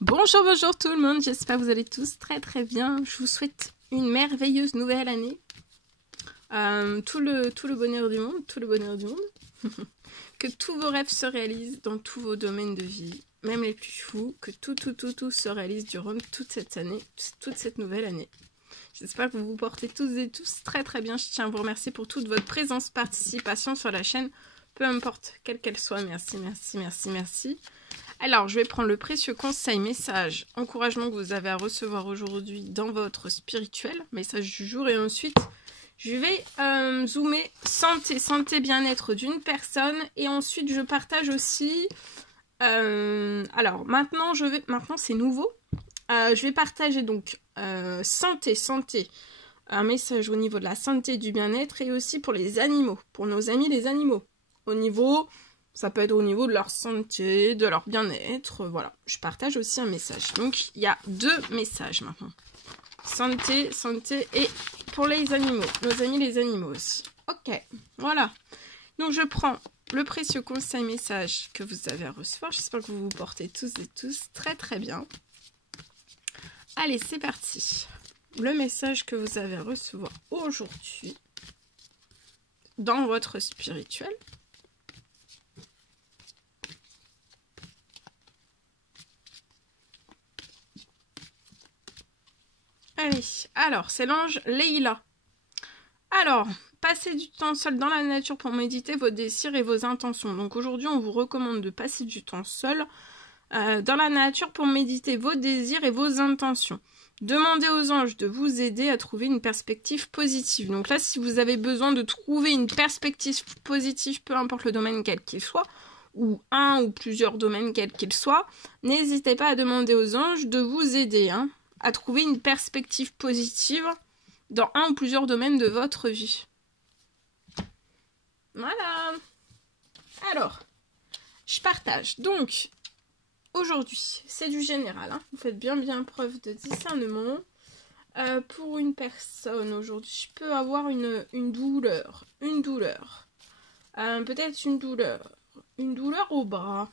Bonjour, bonjour tout le monde, j'espère que vous allez tous très bien. Je vous souhaite une merveilleuse nouvelle année. Tout le bonheur du monde, que tous vos rêves se réalisent dans tous vos domaines de vie, même les plus fous, que tout se réalise durant toute cette année, toute cette nouvelle année. J'espère que vous vous portez tous et tous très bien. Je tiens à vous remercier pour toute votre présence, participation sur la chaîne, peu importe quelle qu'elle soit. Merci. Alors, je vais prendre le précieux conseil, message, encouragement que vous avez à recevoir aujourd'hui dans votre spirituel, message du jour, et ensuite, je vais zoomer santé, bien-être d'une personne, et ensuite, je partage aussi... alors, maintenant, c'est nouveau. Je vais partager donc santé, un message au niveau de la santé, du bien-être, et aussi pour les animaux, pour nos amis les animaux, au niveau... Ça peut être au niveau de leur santé, de leur bien-être, voilà. Je partage aussi un message. Donc, il y a 2 messages maintenant. Santé, et pour les animaux. Nos amis les animaux aussi. Ok, voilà. Donc, je prends le précieux conseil message que vous avez à recevoir. J'espère que vous vous portez tous et tous très bien. Allez, c'est parti. Le message que vous avez à recevoir aujourd'hui dans votre spirituel. Allez, alors, c'est l'ange Leïla. Alors, passez du temps seul dans la nature pour méditer vos désirs et vos intentions. Donc aujourd'hui, on vous recommande de passer du temps seul dans la nature pour méditer vos désirs et vos intentions. Demandez aux anges de vous aider à trouver une perspective positive. Donc là, si vous avez besoin de trouver une perspective positive, peu importe le domaine quel qu'il soit, ou un ou plusieurs domaines quels qu'ils soient, n'hésitez pas à demander aux anges de vous aider, à trouver une perspective positive dans un ou plusieurs domaines de votre vie. Voilà. Alors, je partage. Donc, aujourd'hui, c'est du général. Vous faites bien preuve de discernement. Pour une personne, aujourd'hui, je peux avoir une douleur. Peut-être une douleur au bras.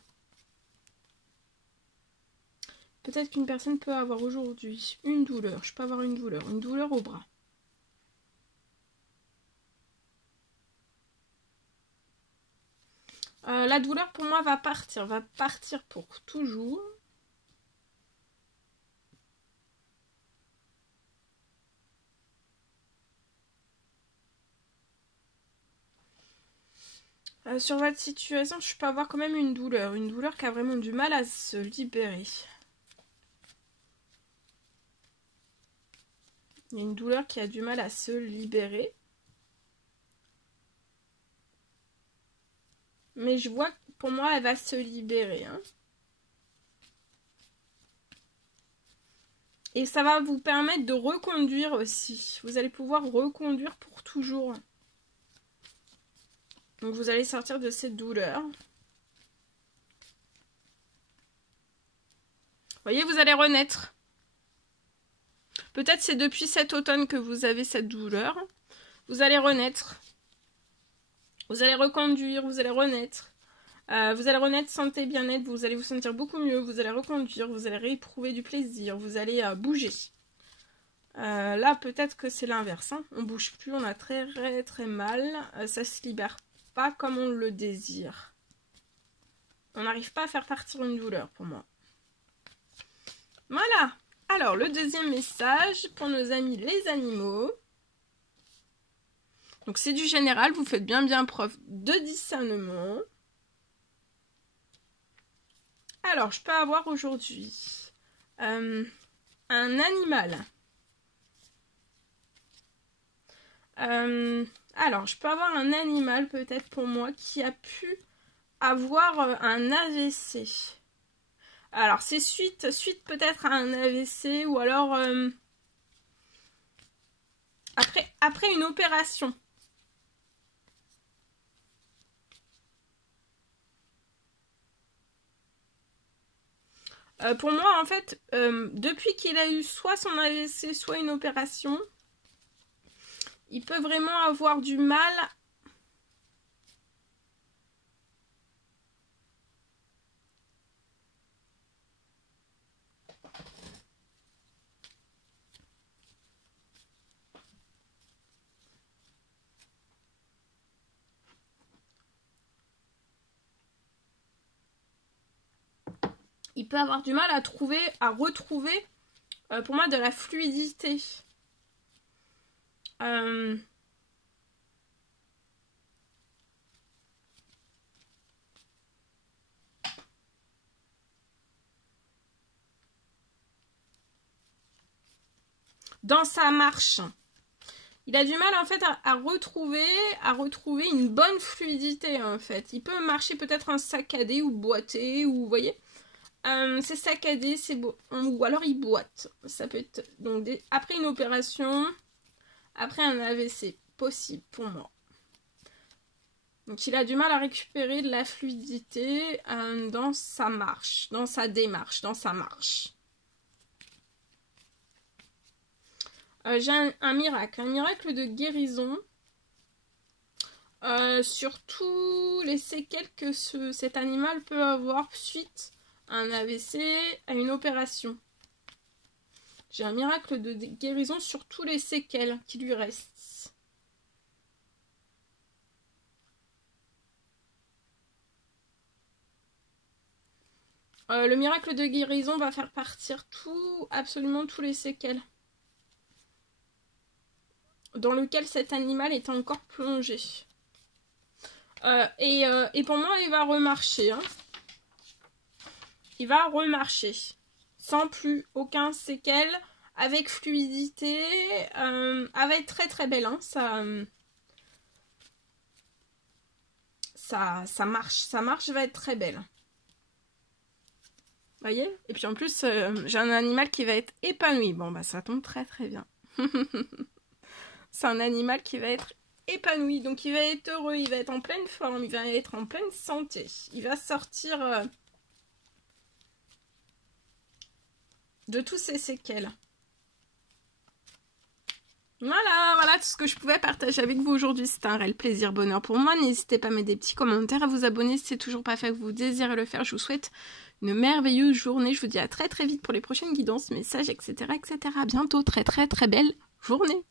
Peut-être qu'une personne peut avoir aujourd'hui une douleur. Je peux avoir une douleur au bras. La douleur pour moi va partir pour toujours. Sur votre situation, je peux avoir quand même une douleur qui a vraiment du mal à se libérer. Il y a une douleur qui a du mal à se libérer. Mais je vois que pour moi, elle va se libérer. Et ça va vous permettre de reconduire aussi. Vous allez pouvoir reconduire pour toujours. Donc vous allez sortir de cette douleur. Vous voyez, vous allez renaître. Peut-être c'est depuis cet automne que vous avez cette douleur. Vous allez renaître. Vous allez reconduire, vous allez renaître. Vous allez renaître santé, bien-être, vous allez vous sentir beaucoup mieux, vous allez reconduire, vous allez rééprouver du plaisir, vous allez bouger. Là, peut-être que c'est l'inverse. On bouge plus, on a très mal. Ça se libère pas comme on le désire. On n'arrive pas à faire partir une douleur pour moi. Voilà. Alors, le deuxième message pour nos amis les animaux. Donc, c'est du général. Vous faites bien preuve de discernement. Alors, je peux avoir aujourd'hui un animal. Alors, je peux avoir un animal peut-être pour moi qui a pu avoir un AVC. Alors, c'est suite peut-être à un AVC ou alors après une opération. Pour moi, en fait, depuis qu'il a eu soit son AVC, soit une opération, il peut vraiment avoir du mal il peut avoir du mal à retrouver, pour moi, de la fluidité. Dans sa marche. Il a du mal en fait à retrouver une bonne fluidité en fait. Il peut marcher peut-être en saccadé ou boiter ou vous voyez. C'est saccadé, c'est beau. Ou alors il boite. Ça peut être donc après une opération, après un AVC, possible pour moi. Donc il a du mal à récupérer de la fluidité dans sa marche, dans sa démarche, dans sa marche. J'ai un miracle de guérison sur tous les séquelles que cet animal peut avoir suite à un AVC, à une opération. J'ai un miracle de guérison sur tous les séquelles qui lui restent. Le miracle de guérison va faire partir absolument tous les séquelles dans lequel cet animal est encore plongé. Et pour moi, il va remarcher. Hein. Il va remarcher. Sans plus aucun séquelle. Avec fluidité. Elle va être très très belle. Hein. Ça marche va être très belle. Vous voyez? Et puis en plus, j'ai un animal qui va être épanoui. Bon, bah ça tombe très très bien. C'est un animal qui va être épanoui, donc il va être heureux, il va être en pleine forme, il va être en pleine santé. Il va sortir de tous ses séquelles. Voilà tout ce que je pouvais partager avec vous aujourd'hui. C'était un réel plaisir, bonheur pour moi. N'hésitez pas à mettre des petits commentaires, à vous abonner si c'est toujours pas fait, que vous désirez le faire. Je vous souhaite une merveilleuse journée. Je vous dis à très très vite pour les prochaines guidances, messages, etc. etc. À bientôt, très très très belle journée.